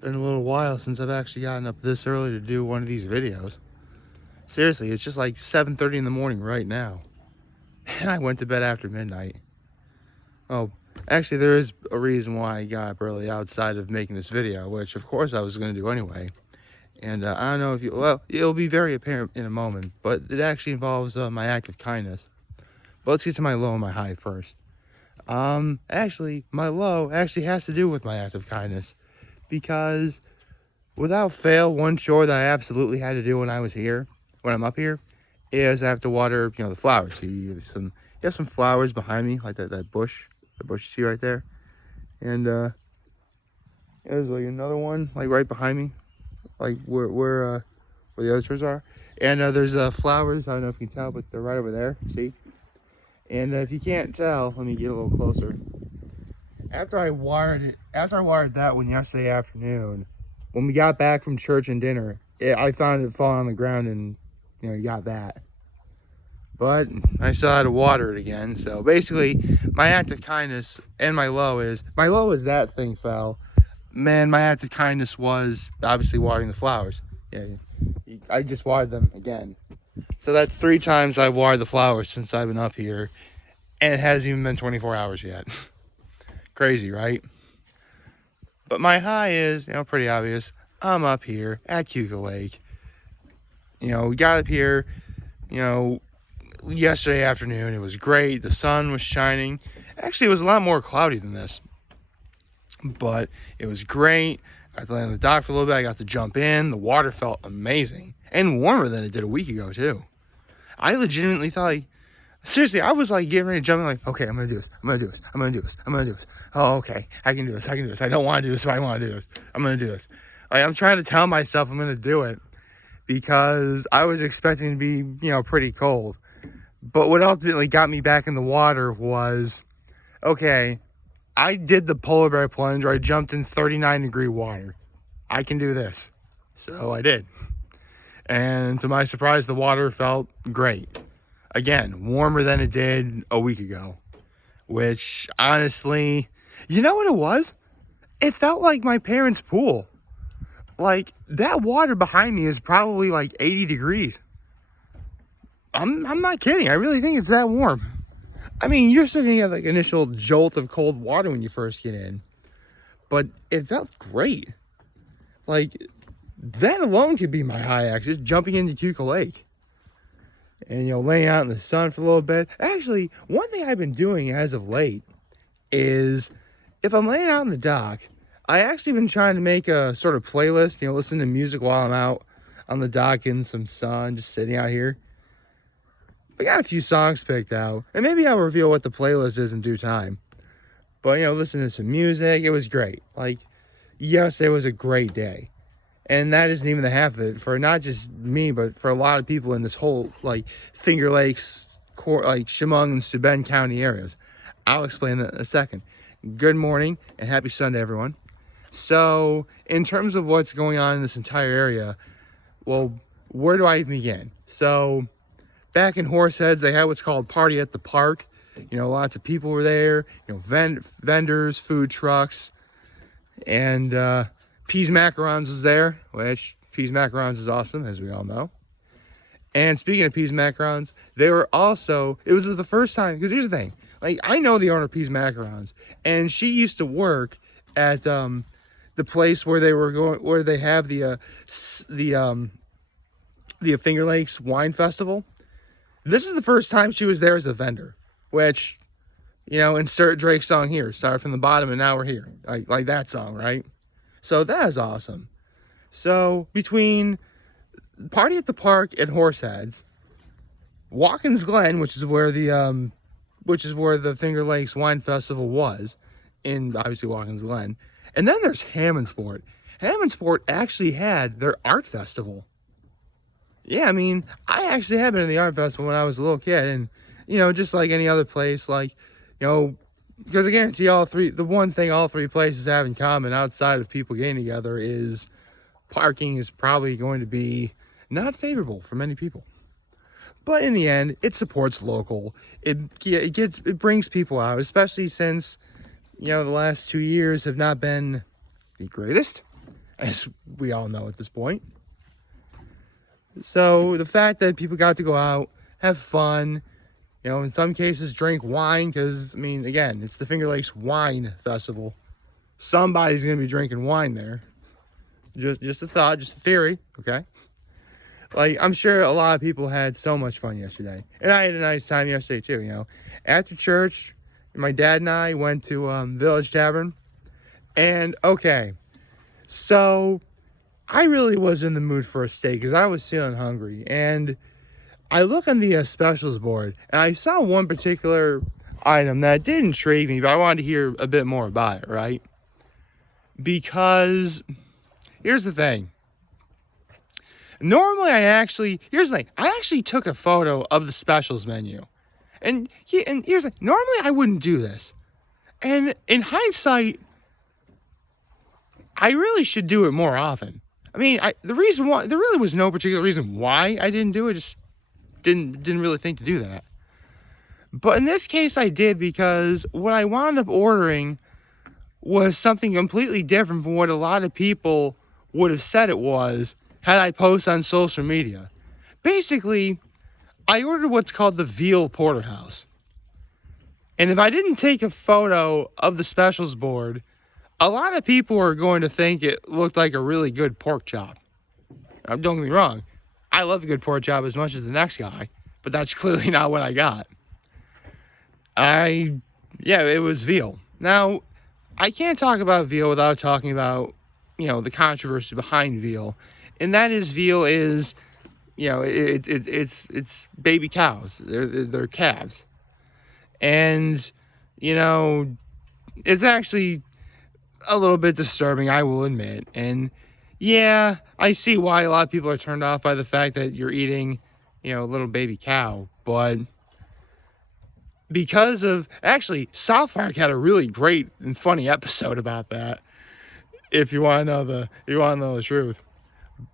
been a little while since I've actually gotten up this early to do one of these videos. Seriously, it's just like 7:30 in the morning right now. And I went to bed after midnight. Oh, actually there is a reason why I got up early outside of making this video, which of course I was going to do anyway. And I don't know if you, well, it'll be very apparent in a moment, but it actually involves my act of kindness. But let's get to my low and my high first. Actually, my low actually has to do with my act of kindness. Because without fail, one chore that I absolutely had to do when I'm up here, is I have to water, the flowers. So you have some flowers behind me, like that bush you see right there. And there's like another one, like right behind me, like where the other trees are. And there's flowers, I don't know if you can tell, but they're right over there, see? And if you can't tell, let me get a little closer. After I watered that one yesterday afternoon, when we got back from church and dinner, I found it falling on the ground, and you got that. But I still had to water it again. So basically, my act of kindness and my low is that thing fell. Man, my act of kindness was obviously watering the flowers. Yeah, I just watered them again. So that's 3 times I've watered the flowers since I've been up here, and it hasn't even been 24 hours yet. Crazy, right? But my high is, pretty obvious. I'm up here at Cuca Lake. We got up here, yesterday afternoon. It was great. The sun was shining. Actually, it was a lot more cloudy than this. But it was great. I got to lay on the dock for a little bit. I got to jump in. The water felt amazing. And warmer than it did a week ago, too. I legitimately thought, seriously, I was like getting ready to jump in, like, okay, I'm going to do this. I'm going to do this. I'm going to do this. I'm going to do this. Oh, okay. I can do this. I can do this. I don't want to do this, but I want to do this. I'm going to do this. Like, I'm trying to tell myself I'm going to do it because I was expecting to be, pretty cold. But what ultimately got me back in the water was, okay, I did the polar bear plunge where I jumped in 39-degree water. I can do this. So I did. And to my surprise, the water felt great. Again, warmer than it did a week ago. Which, honestly, you know what it was? It felt like my parents' pool. Like, that water behind me is probably like 80 degrees. I'm not kidding. I really think it's that warm. I mean, you're still getting like initial jolt of cold water when you first get in. But it felt great. Like, that alone could be my high act, just jumping into Cuca Lake. And, laying out in the sun for a little bit. Actually, one thing I've been doing as of late is, if I'm laying out in the dock, I actually been trying to make a sort of playlist, listen to music while I'm out on the dock in some sun, just sitting out here. I got a few songs picked out, and maybe I'll reveal what the playlist is in due time. But, listening to some music, it was great. Like, yes, it was a great day. And that isn't even the half of it for not just me, but for a lot of people in this whole, Finger Lakes, Chemung and Steuben County areas. I'll explain that in a second. Good morning and happy Sunday, everyone. So, in terms of what's going on in this entire area, well, where do I even begin? So, back in Horseheads, they had what's called Party at the Park. Lots of people were there, vendors, food trucks, and Peas Macarons was there, which Peas Macarons is awesome, as we all know. And speaking of Peas Macarons, it was the first time, because here's the thing, I know the owner of Peas Macarons, and she used to work at the place where they have the Finger Lakes Wine Festival. This is the first time she was there as a vendor, which, insert Drake's song here, started from the bottom and now we're here, like that song, right? So that is awesome. So between Party at the Park and Horseheads, Watkins Glen, which is where the Finger Lakes Wine Festival was, in obviously Watkins Glen, and then there's Hammondsport. Hammondsport actually had their art festival. Yeah, I mean, I actually have been to the art festival when I was a little kid, and just like any other place, because I guarantee the one thing all 3 places have in common outside of people getting together is parking is probably going to be not favorable for many people. But in the end, it supports local. It brings people out, especially since, the last 2 years have not been the greatest. as we all know at this point. So the fact that people got to go out, have fun, in some cases drink wine, because, again, it's the Finger Lakes Wine Festival. Somebody's going to be drinking wine there. Just a thought, just a theory, okay? I'm sure a lot of people had so much fun yesterday. And I had a nice time yesterday, too, After church, my dad and I went to Village Tavern. And, okay, so I really was in the mood for a steak because I was feeling hungry. And I look on the specials board, and I saw one particular item that did intrigue me, but I wanted to hear a bit more about it, right? Because here's the thing. Normally, I actually took a photo of the specials menu. And here's the thing. Normally, I wouldn't do this. And in hindsight, I really should do it more often. The reason why, there really was no particular reason why I didn't do it, just didn't really think to do that. But in this case, I did, because what I wound up ordering was something completely different from what a lot of people would have said it was had I posted on social media. Basically, I ordered what's called the Veal porterhouse. And if I didn't take a photo of the specials board, a lot of people are going to think it looked like a really good pork chop. Now, don't get me wrong. I love a good pork chop as much as the next guy, but that's clearly not what I got. It was veal. Now, I can't talk about veal without talking about, the controversy behind veal. And that is, veal is, it's baby cows. They're calves. And, it's actually a little bit disturbing, I will admit. And yeah, I see why a lot of people are turned off by the fact that you're eating, a little baby cow. But because of, actually, South Park had a really great and funny episode about that, if you want to know the truth.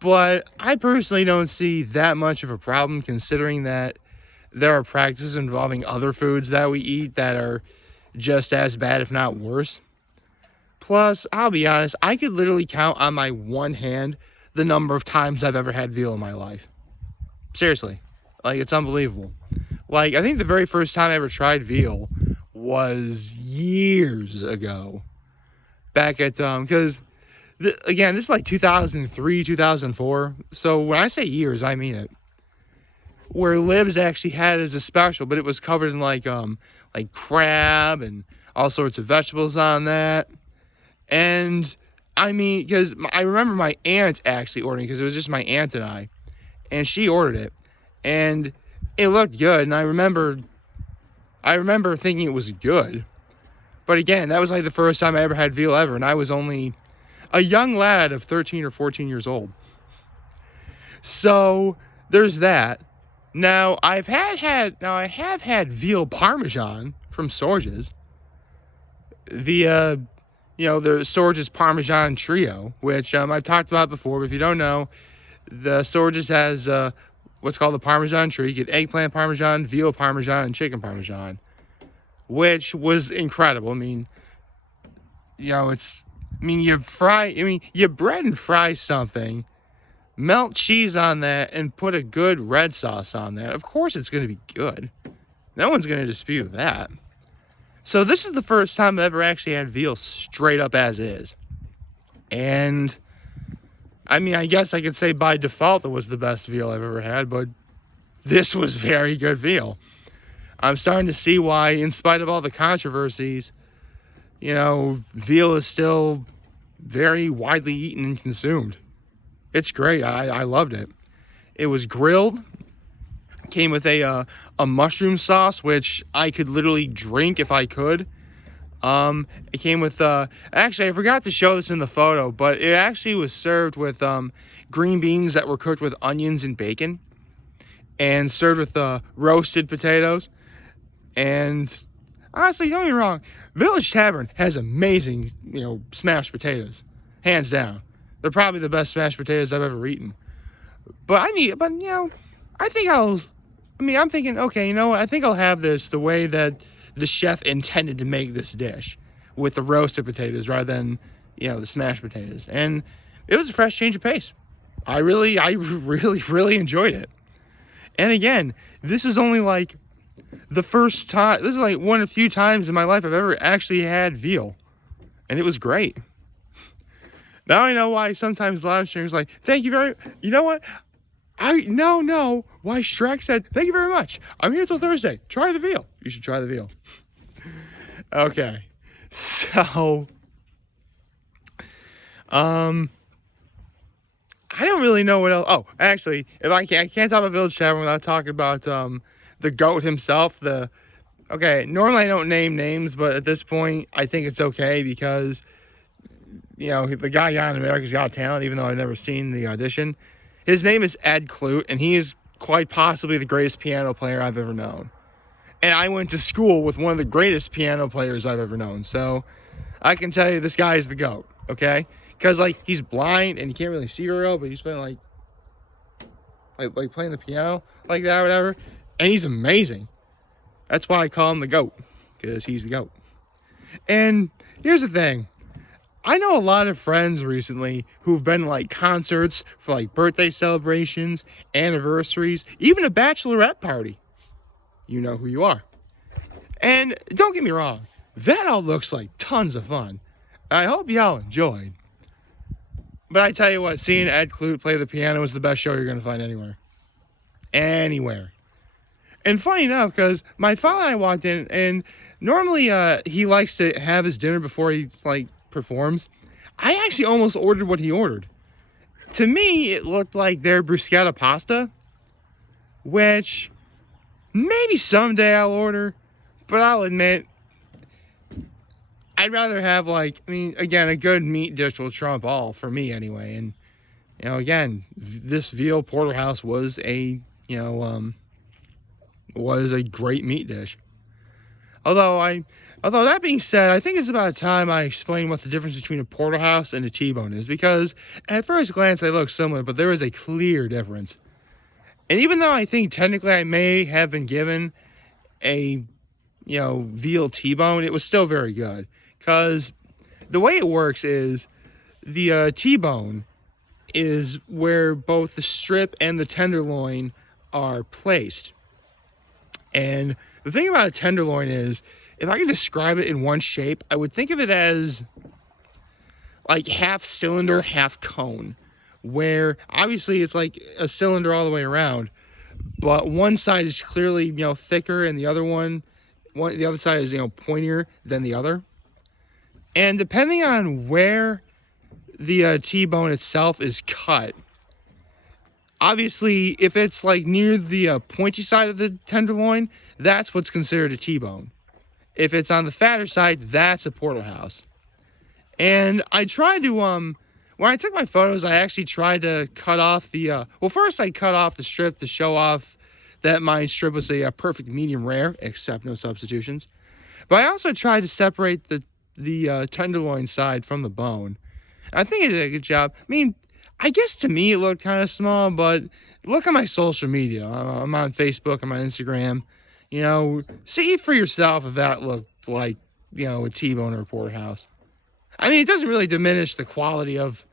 But I personally don't see that much of a problem, considering that there are practices involving other foods that we eat that are just as bad, if not worse. Plus, I'll be honest, I could literally count on my one hand the number of times I've ever had veal in my life. Seriously. It's unbelievable. I think the very first time I ever tried veal was years ago. Back at, because, again, this is 2003, 2004. So when I say years, I mean it. Where Libs actually had it as a special, but it was covered in, crab and all sorts of vegetables on that. And, because I remember my aunt actually ordering, because it was just my aunt and I. And she ordered it. And it looked good. And I remember thinking it was good. But again, that was the first time I ever had veal ever. And I was only a young lad of 13 or 14 years old. So, there's that. Now, I have had veal parmesan from Sorge's. Via, the Sorge's Parmesan Trio, which I've talked about before. But if you don't know, the Sorge's has what's called the Parmesan Trio. You get eggplant Parmesan, veal Parmesan, and chicken Parmesan, which was incredible. You bread and fry something, melt cheese on that, and put a good red sauce on that. Of course it's going to be good. No one's going to dispute that. So this is the first time I've ever actually had veal straight up as is. And, I guess I could say by default it was the best veal I've ever had, but this was very good veal. I'm starting to see why, in spite of all the controversies, veal is still very widely eaten and consumed. It's great. I loved it. It was grilled. Came with a mushroom sauce, which I could literally drink if I could. It came with, actually, I forgot to show this in the photo, but it actually was served with green beans that were cooked with onions and bacon, and served with roasted potatoes. And honestly, don't get me wrong, Village Tavern has amazing, smashed potatoes, hands down. They're probably the best smashed potatoes I've ever eaten. But I'm thinking, okay, you know what? I think I'll have this the way that the chef intended to make this dish, with the roasted potatoes rather than, the smashed potatoes. And it was a fresh change of pace. I really, really enjoyed it. And again, this is only like the first time, this is like one of the few times in my life I've ever actually had veal. And it was great. Now I know why sometimes live streamers like, thank you very, you know what? I now know why Shrek said, thank you very much. I'm here till Thursday. Try the veal. You should try the veal. Okay. So, I don't really know what else. Oh, actually, if I can't talk about Village Tavern without talking about the goat himself. Okay, normally I don't name names, but at this point, I think it's okay because, you know, the guy on America's Got Talent, even though I've never seen the audition, his name is Ed Clute, and he is quite possibly the greatest piano player I've ever known. And I went to school with one of the greatest piano players I've ever known, so I can tell you this guy is the GOAT, okay? Because, like, he's blind and he can't really see very well, but he's playing, like playing the piano like that or whatever, and he's amazing. That's why I call him the GOAT, because he's the GOAT. And here's the thing. I know a lot of friends recently who've been to, like, concerts for, like, birthday celebrations, anniversaries, even a bachelorette party. You know who you are. And don't get me wrong, that all looks like tons of fun. I hope y'all enjoyed. But I tell you what, seeing Ed Clute play the piano is the best show you're going to find anywhere. Anywhere. And funny enough, because my father and I walked in, and normally he likes to have his dinner before he, like, performs. I actually almost ordered what he ordered. To me, it looked like their bruschetta pasta, which maybe someday I'll order, but I'll admit, I'd rather have, like, I mean, again, a good meat dish will trump all for me anyway. And, you know, again, this veal porterhouse was a, was a great meat dish. Although that being said, I think it's about time I explain what the difference between a porterhouse and a Tbone is, because at first glance they look similar, but there is a clear difference. And even though I think technically I may have been given a, veal Tbone, it was still very good. Because the way it works is the Tbone is where both the strip and the tenderloin are placed. And the thing about a tenderloin is, if I can describe it in one shape, I would think of it as like half cylinder, half cone. Where obviously it's like a cylinder all the way around, but one side is clearly, thicker, and the other side is, pointier than the other. And depending on where the Tbone itself is cut, obviously, if it's like near the pointy side of the tenderloin, that's what's considered a Tbone. If it's on the fatter side, that's a porterhouse. And I tried to, when I took my photos, I actually tried to cut off the, first I cut off the strip to show off that my strip was a perfect medium rare, except no substitutions. But I also tried to separate the tenderloin side from the bone. I think I did a good job. I mean, I guess to me it looked kind of small, but look at my social media. I'm on Facebook, I'm on Instagram. See for yourself if that looked like, a Tbone or a porterhouse. I mean, it doesn't really diminish the quality of,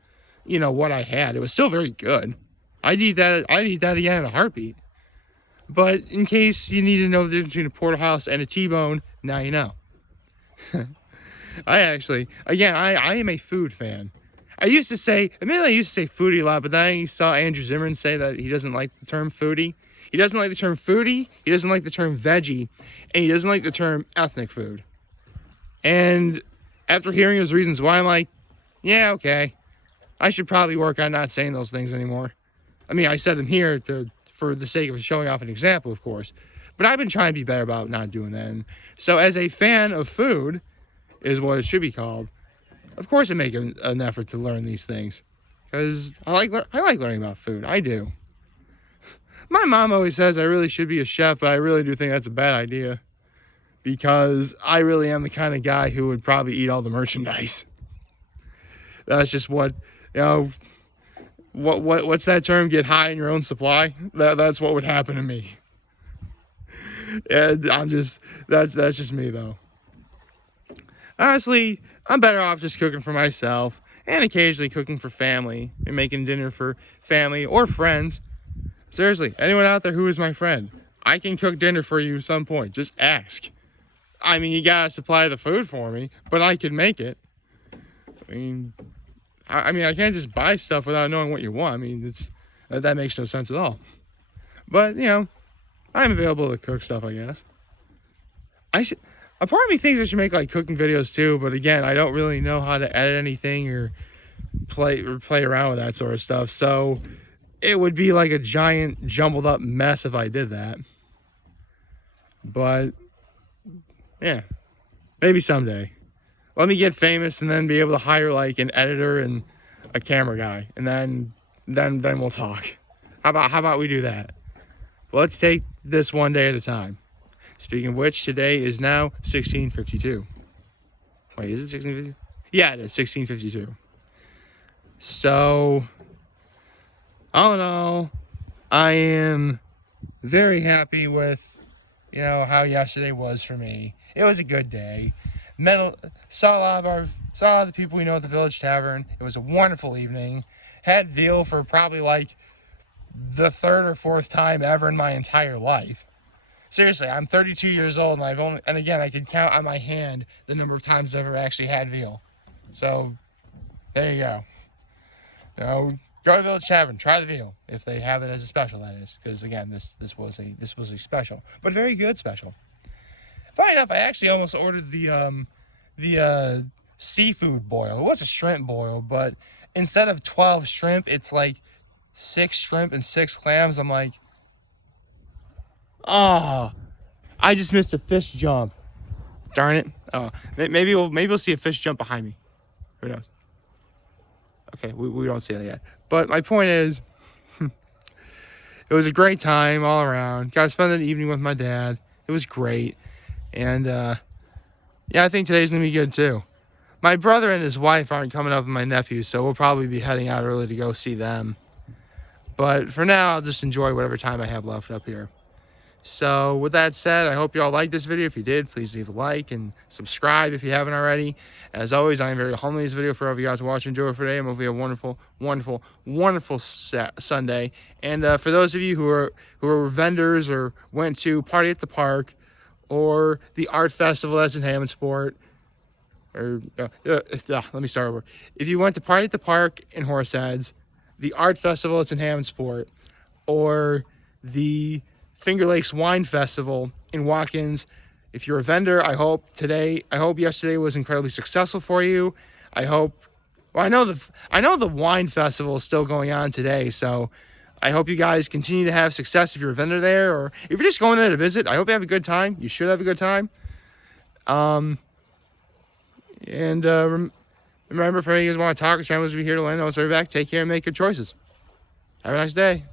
what I had. It was still very good. I'd eat that again in a heartbeat. But in case you need to know the difference between a porterhouse and a Tbone, now you know. I am a food fan. I used to say foodie a lot, but then I saw Andrew Zimmern say that he doesn't like the term foodie. He doesn't like the term foodie, he doesn't like the term veggie, and he doesn't like the term ethnic food. And after hearing his reasons why, I'm like, yeah, okay. I should probably work on not saying those things anymore. I mean, I said them here for the sake of showing off an example, of course. But I've been trying to be better about not doing that. And so as a fan of food, is what it should be called, of course I make an effort to learn these things. Because I like learning about food. I do. My mom always says I really should be a chef, but I really do think that's a bad idea. Because I really am the kind of guy who would probably eat all the merchandise. That's just what, what's that term? Get high in your own supply? That's what would happen to me. And that's just me though. Honestly, I'm better off just cooking for myself and occasionally cooking for family and making dinner for family or friends. Seriously, anyone out there who is my friend, I can cook dinner for you at some point. Just ask. I mean, you gotta supply the food for me, but I can make it. I mean, I can't just buy stuff without knowing what you want. I mean, that makes no sense at all. But, I'm available to cook stuff, I guess. A part of me thinks I should make, like, cooking videos, too. But, again, I don't really know how to edit anything or play around with that sort of stuff. So, it would be, like, a giant, jumbled up mess if I did that. But, yeah. Maybe someday. Let me get famous and then be able to hire, like, an editor and a camera guy. And then we'll talk. How about we do that? Well, let's take this one day at a time. Speaking of which, today is now 16:52. Wait, is it 16:52? Yeah, it is 16:52. So, all in all, I am very happy with, how yesterday was for me. It was a good day. Saw a lot of the people we know at the Village Tavern. It was a wonderful evening. Had veal for probably like the third or fourth time ever in my entire life. Seriously, I'm 32 years old, and again, I can count on my hand the number of times I've ever actually had veal. So, there you go. Go to Village Tavern, try the veal if they have it as a special. That is, because again, this was a special, but very good special. Funny enough, I actually almost ordered the seafood boil. It was a shrimp boil, but instead of 12 shrimp, it's like 6 shrimp and 6 clams. I'm like, I just missed a fish jump. Darn it. Oh, maybe we'll see a fish jump behind me. Who knows? Okay, we don't see that yet. But my point is, it was a great time all around. Got to spend the evening with my dad. It was great. And, I think today's going to be good, too. My brother and his wife aren't coming up with my nephew, so we'll probably be heading out early to go see them. But for now, I'll just enjoy whatever time I have left up here. So, with that said, I hope you all liked this video. If you did, please leave a like and subscribe if you haven't already. As always, I am very humble in this video for all of you guys watching. Enjoy it for today. I'm hoping you have a wonderful, wonderful, wonderful Sunday. And for those of you who are vendors or went to Party at the Park, or the art festival that's in Hammondsport, let me start over. If you went to Party at the Park in Horseheads, the art festival that's in Hammondsport, or the Finger Lakes Wine Festival in Watkins, if you're a vendor, I hope yesterday was incredibly successful for you. I know the wine festival is still going on today, so I hope you guys continue to have success if you're a vendor there, or if you're just going there to visit. I hope you have a good time. You should have a good time. Remember, if you guys want to talk, the channel will be here to let you know. So back. Take care and make good choices. Have a nice day.